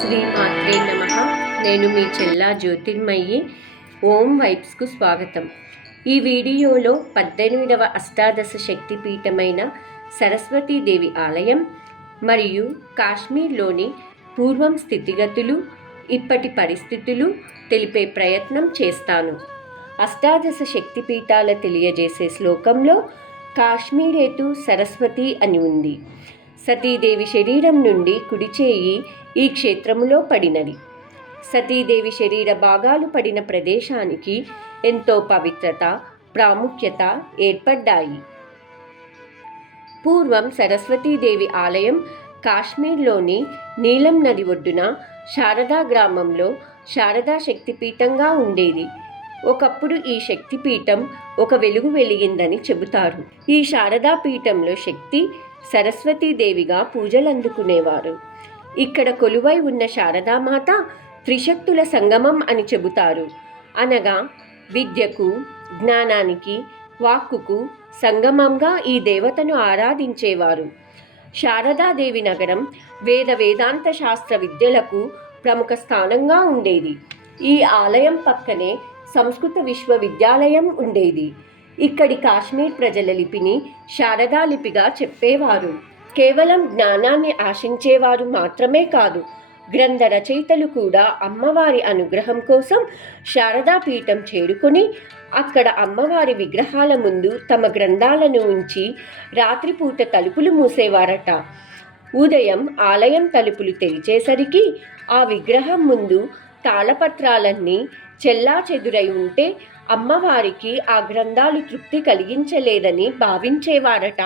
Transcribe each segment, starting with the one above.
శ్రీమాత్రే నమః. నేను మీ చెల్లా జ్యోతిర్మయి. ఓం వైబ్స్కు స్వాగతం. ఈ వీడియోలో 18వ అష్టాదశ శక్తిపీఠమైన సరస్వతీదేవి ఆలయం మరియు కాశ్మీర్లోని పూర్వం స్థితిగతులు, ఇప్పటి పరిస్థితులు తెలిపే ప్రయత్నం చేస్తాను. అష్టాదశ శక్తిపీఠాల తెలియజేసే శ్లోకంలో కాశ్మీరేతు సరస్వతి అని ఉంది. సతీదేవి శరీరం నుండి కుడిచేయి ఈ క్షేత్రములో పడినది. సతీదేవి శరీర భాగాలు పడిన ప్రదేశానికి ఎంతో పవిత్రత, ప్రాముఖ్యత ఏర్పడ్డాయి. పూర్వం సరస్వతీదేవి ఆలయం కాశ్మీర్లోని నీలం నది ఒడ్డున శారదా గ్రామంలో శారదా శక్తిపీఠంగా ఉండేది. ఒకప్పుడు ఈ శక్తిపీఠం ఒక వెలుగు వెలిగిందని చెబుతారు. ఈ శారదా పీఠంలో శక్తి సరస్వతీదేవిగా పూజలందుకునేవారు. ఇక్కడ కొలువై ఉన్న శారదామాత త్రిశక్తుల సంగమం అని చెబుతారు. అనగా విద్యకు, జ్ఞానానికి, వాక్కుకు సంగమంగా ఈ దేవతను ఆరాధించేవారు. శారదాదేవి నగరం వేదాంత శాస్త్ర విద్యలకు ప్రముఖ స్థానంగా ఉండేది. ఈ ఆలయం పక్కనే సంస్కృత విశ్వవిద్యాలయం ఉండేది. ఇక్కడి కాశ్మీర్ ప్రజల లిపిని శారదా లిపిగా చెప్పేవారు. కేవలం జ్ఞానాన్ని ఆశించేవారు మాత్రమే కాదు, గ్రంథ రచయితలు కూడా అమ్మవారి అనుగ్రహం కోసం శారదా పీఠం చేరుకొని అక్కడ అమ్మవారి విగ్రహాల ముందు తమ గ్రంథాలను ఉంచి రాత్రిపూట తలుపులు మూసేవారట. ఉదయం ఆలయం తలుపులు తెరిచేసరికి ఆ విగ్రహం ముందు తాళపత్రాలన్నీ చెల్లాచెదురై ఉంటే అమ్మవారికి ఆ గ్రంథాలు తృప్తి కలిగించలేదని భావించేవారట.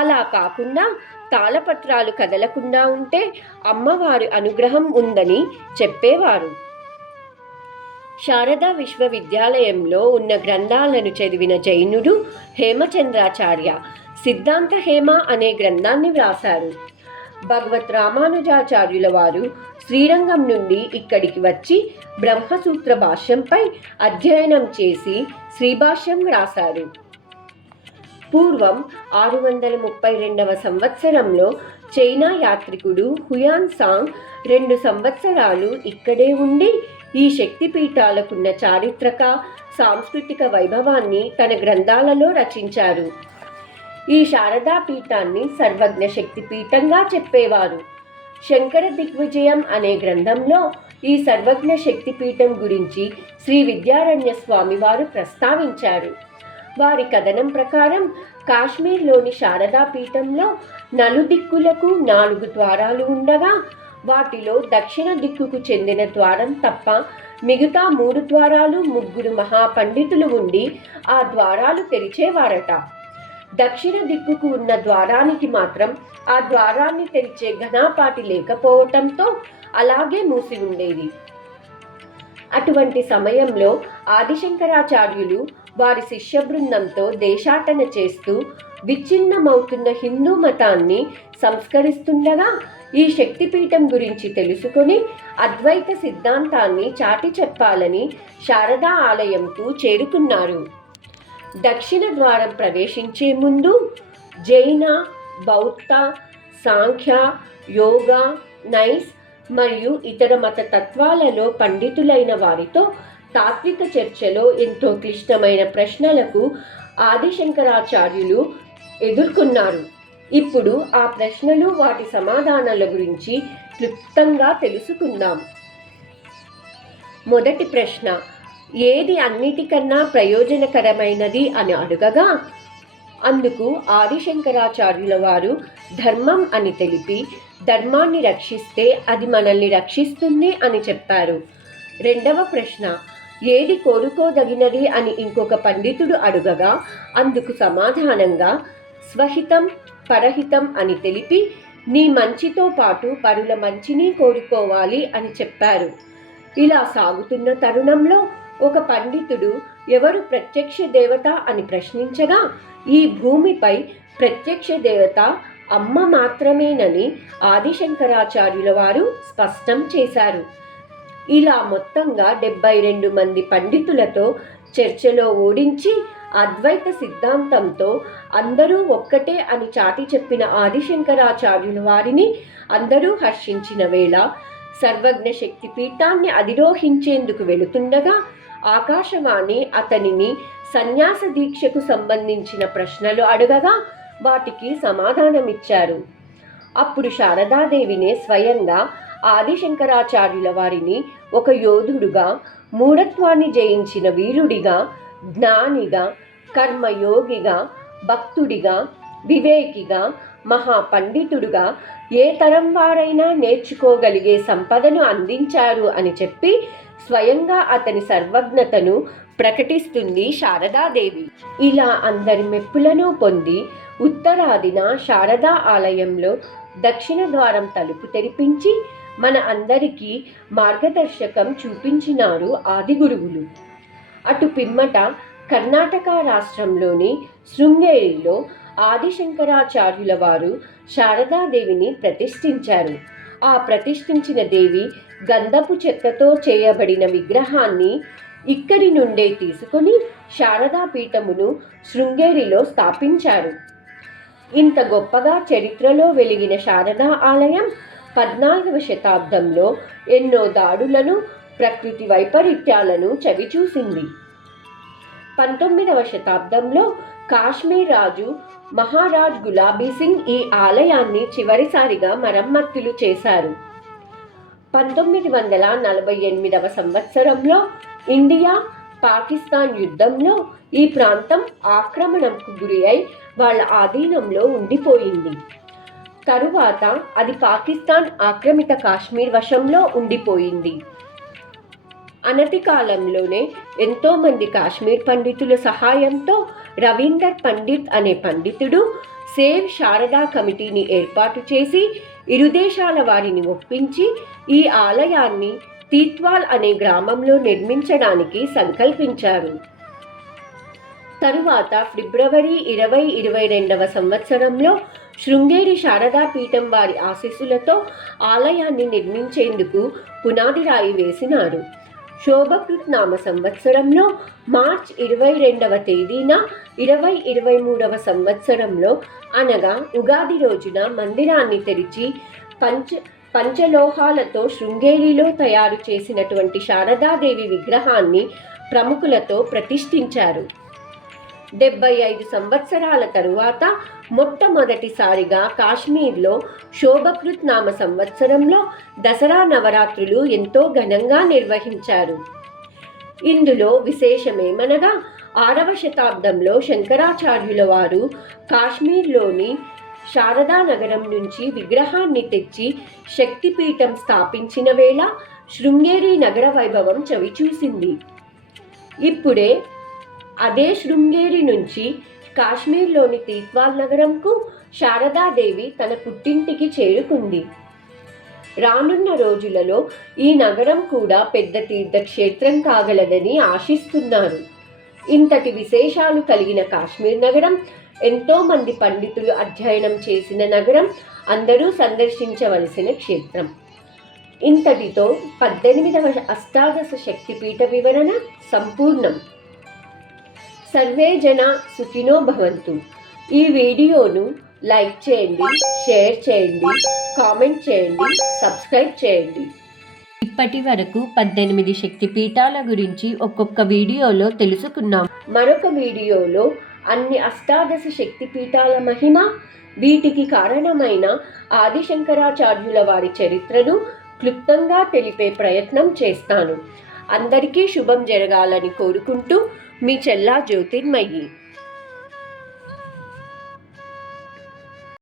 అలా కాకుండా తాళపత్రాలు కదలకుండా ఉంటే అమ్మవారి అనుగ్రహం ఉందని చెప్పేవారు. శారదా విశ్వవిద్యాలయంలో ఉన్న గ్రంథాలను చదివిన జైనుడు హేమచంద్రాచార్య సిద్ధాంత హేమ అనే గ్రంథాన్ని వ్రాసారు. భగవత్ రామానుజాచార్యుల వారు శ్రీరంగం నుండి ఇక్కడికి వచ్చి బ్రహ్మసూత్ర భాష్యంపై అధ్యయనం చేసి శ్రీభాష్యం వ్రాసారు. పూర్వం 632వ సంవత్సరంలో చైనా యాత్రికుడు హుయాన్ సాంగ్ 2 సంవత్సరాలు ఇక్కడే ఉండి ఈ శక్తిపీఠాలకున్న చారిత్రక, సాంస్కృతిక వైభవాన్ని తన గ్రంథాలలో రచించారు. ఈ శారదా పీఠాన్ని సర్వజ్ఞ శక్తిపీఠంగా చెప్పేవారు. శంకర దిగ్విజయం అనే గ్రంథంలో ఈ సర్వజ్ఞ శక్తిపీఠం గురించి శ్రీ విద్యారణ్య స్వామి వారు ప్రస్తావించారు. వారి కథనం ప్రకారం కాశ్మీర్లోని శారదా పీఠంలో నలుదిక్కులకు 4 ద్వారాలు ఉండగా వాటిలో దక్షిణ దిక్కుకు చెందిన ద్వారం తప్ప మిగతా 3 ద్వారాలు 3 మహాపండితులు ఉండి ఆ ద్వారాలు తెరిచేవారట. దక్షిణ దిక్కుకు ఉన్న ద్వారానికి మాత్రం ఆ ద్వారాన్ని తెరిచే ఘనాపాటి లేకపోవటంతో అలాగే మూసి ఉండేది. అటువంటి సమయంలో ఆదిశంకరాచార్యులు వారి శిష్య బృందంతో దేశాటన చేస్తూ విచ్ఛిన్నమవుతున్న హిందూ మతాన్ని సంస్కరిస్తుండగా ఈ శక్తిపీఠం గురించి తెలుసుకొని అద్వైత సిద్ధాంతాన్ని చాటి చెప్పాలని శారదా ఆలయంకు చేరుకున్నారు. దక్షిణ ద్వారం ప్రవేశించే ముందు జైన, బౌద్ధ, సాంఖ్య, యోగా, నైస్ మరియు ఇతర మత తత్వాలలో పండితులైన వారితో తాత్విక చర్చలో ఎంతో క్లిష్టమైన ప్రశ్నలకు ఆదిశంకరాచార్యులు ఎదుర్కొన్నారు. ఇప్పుడు ఆ ప్రశ్నలు, వాటి సమాధానాల గురించి క్లుప్తంగా తెలుసుకుందాం. మొదటి ప్రశ్న, ఏది అన్నిటికన్నా ప్రయోజనకరమైనది అని అడగగా అందుకు ఆదిశంకరాచార్యుల వారు ధర్మం అని తెలిపి, ధర్మాన్ని రక్షిస్తే అది మనల్ని రక్షిస్తుంది అని చెప్పారు. రెండవ ప్రశ్న, ఏది కోరుకోదగినది అని ఇంకొక పండితుడు అడుగగా అందుకు సమాధానంగా స్వహితం, పరహితం అని తెలిపి, నీ మంచితో పాటు పరుల మంచిని కోరుకోవాలి అని చెప్పారు. ఇలా సాగుతున్న తరుణంలో ఒక పండితుడు ఎవరు ప్రత్యక్ష దేవత అని ప్రశ్నించగా ఈ భూమిపై ప్రత్యక్ష దేవత అమ్మ మాత్రమేనని ఆదిశంకరాచార్యుల వారు స్పష్టం చేశారు. ఇలా మొత్తంగా 72 మంది పండితులతో చర్చలో ఓడించి అద్వైత సిద్ధాంతంతో అందరూ ఒక్కటే అని చాటి చెప్పిన ఆదిశంకరాచార్యుల వారిని అందరూ హర్షించిన వేళ సర్వజ్ఞ శక్తి పీఠాన్ని అధిరోహించేందుకు వెళుతుండగా ఆకాశవాణి అతనిని సన్యాస దీక్షకు సంబంధించిన ప్రశ్నలు అడగగా వాటికి సమాధానమిచ్చారు. అప్పుడు శారదాదేవినే స్వయంగా ఆదిశంకరాచార్యుల వారిని ఒక యోధుడుగా, మూఢత్వాన్ని జయించిన వీరుడిగా, జ్ఞానిగా, కర్మయోగిగా, భక్తుడిగా, వివేకిగా, మహాపండితుడుగా ఏ తరం వారైనా నేర్చుకోగలిగే సంపదను అందించారు అని చెప్పి స్వయంగా అతని సర్వజ్ఞతను ప్రకటిస్తుంది శారదాదేవి. ఇలా అందరి మెప్పులను పొంది ఉత్తరాదిన శారదా ఆలయంలో దక్షిణ ద్వారం తలుపు తెరిపించి మన అందరికీ మార్గదర్శకం చూపించినారు ఆది గురువులు. అటు పిమ్మట కర్ణాటక రాష్ట్రంలోని శృంగేరిలో ఆదిశంకరాచార్యుల వారు శారదాదేవిని ప్రతిష్ఠించారు. ఆ ప్రతిష్ఠించిన దేవి గంధపు చెక్కతో చేయబడిన విగ్రహాన్ని ఇక్కడి నుండే తీసుకుని శారదా పీఠమును శృంగేరిలో స్థాపించారు. ఇంత గొప్పగా చరిత్రలో వెలిగిన శారదా ఆలయం 14వ శతాబ్దంలో ఎన్నో దాడులను, ప్రకృతి వైపరీత్యాలను చవిచూసింది. 19వ శతాబ్దంలో కాశ్మీర్ రాజు మహారాజ్ గులాబీ సింగ్ ఈ ఆలయాన్ని చివరిసారిగా మరమ్మతులు చేశారు. 1948వ సంవత్సరంలో ఇండియా పాకిస్తాన్ యుద్ధంలో ఈ ప్రాంతం ఆక్రమణకు గురి అయి వాళ్ళ ఆధీనంలో ఉండిపోయింది. తరువాత అది పాకిస్తాన్ ఆక్రమిత కాశ్మీర్ వశంలో ఉండిపోయింది. అనతి కాలంలోనే ఎంతోమంది కాశ్మీర్ పండితుల సహాయంతో రవీందర్ పండిత్ అనే పండితుడు సేవ్ శారదా కమిటీని ఏర్పాటు చేసి ఇరు దేశాల వారిని ఒప్పించి ఈ ఆలయాన్ని తీత్వాల్ అనే గ్రామంలో నిర్మించడానికి సంకల్పించారు. తరువాత ఫిబ్రవరి 2022వ సంవత్సరంలో శృంగేరి శారదా పీఠం వారి ఆశీస్సులతో ఆలయాన్ని నిర్మించేందుకు పునాది రాయి వేసినారు. శోభకృత్ నామ సంవత్సరంలో మార్చ్ 22వ తేదీన 2023వ సంవత్సరంలో అనగా ఉగాది రోజున మందిరాన్ని తెరిచి పంచలోహాలతో శృంగేరిలో తయారు చేసినటువంటి శారదాదేవి విగ్రహాన్ని ప్రముఖులతో ప్రతిష్ఠించారు. 75 సంవత్సరాల తరువాత మొట్టమొదటిసారిగా కాశ్మీర్లో శోభకృత్ నామ సంవత్సరంలో దసరా నవరాత్రులు ఎంతో ఘనంగా నిర్వహించారు. ఇందులో విశేషమేమనగా 6వ శతాబ్దంలో శంకరాచార్యుల వారు కాశ్మీర్లోని శారదా నగరం నుంచి విగ్రహాన్ని తెచ్చి శక్తిపీఠం స్థాపించిన వేళ శృంగేరి నగర వైభవం చవిచూసింది. ఇప్పుడే అదే శృంగేరి నుంచి కాశ్మీర్లోని తీత్వాల్ నగరంకు శారదాదేవి తన పుట్టింటికి చేరుకుంది. రానున్న రోజులలో ఈ నగరం కూడా పెద్ద తీర్థక్షేత్రం కాగలదని ఆశిస్తున్నారు. ఇంతటి విశేషాలు కలిగిన కాశ్మీర్ నగరం, ఎంతో మంది పండితులు అధ్యయనం చేసిన నగరం, అందరూ సందర్శించవలసిన క్షేత్రం. ఇంతటితో 18వ అష్టాదశ శక్తిపీఠ వివరణ సంపూర్ణం. సర్వే జన సుఖినో భవంతు. ఈ వీడియోను లైక్ చేయండి, షేర్ చేయండి, కామెంట్ చేయండి, సబ్స్క్రైబ్ చేయండి. ఇప్పటి వరకు 18 శక్తిపీఠాల గురించి ఒక్కొక్క వీడియోలో తెలుసుకున్నాం. మరొక వీడియోలో అన్ని అష్టాదశ శక్తిపీఠాల మహిమ, వీటికి కారణమైన ఆదిశంకరాచార్యుల వారి చరిత్రను క్లుప్తంగా తెలిపే ప్రయత్నం చేస్తాను. అందరికీ శుభం జరగాలని కోరుకుంటూ మీ చెల్లా జ్యోతిర్మయి.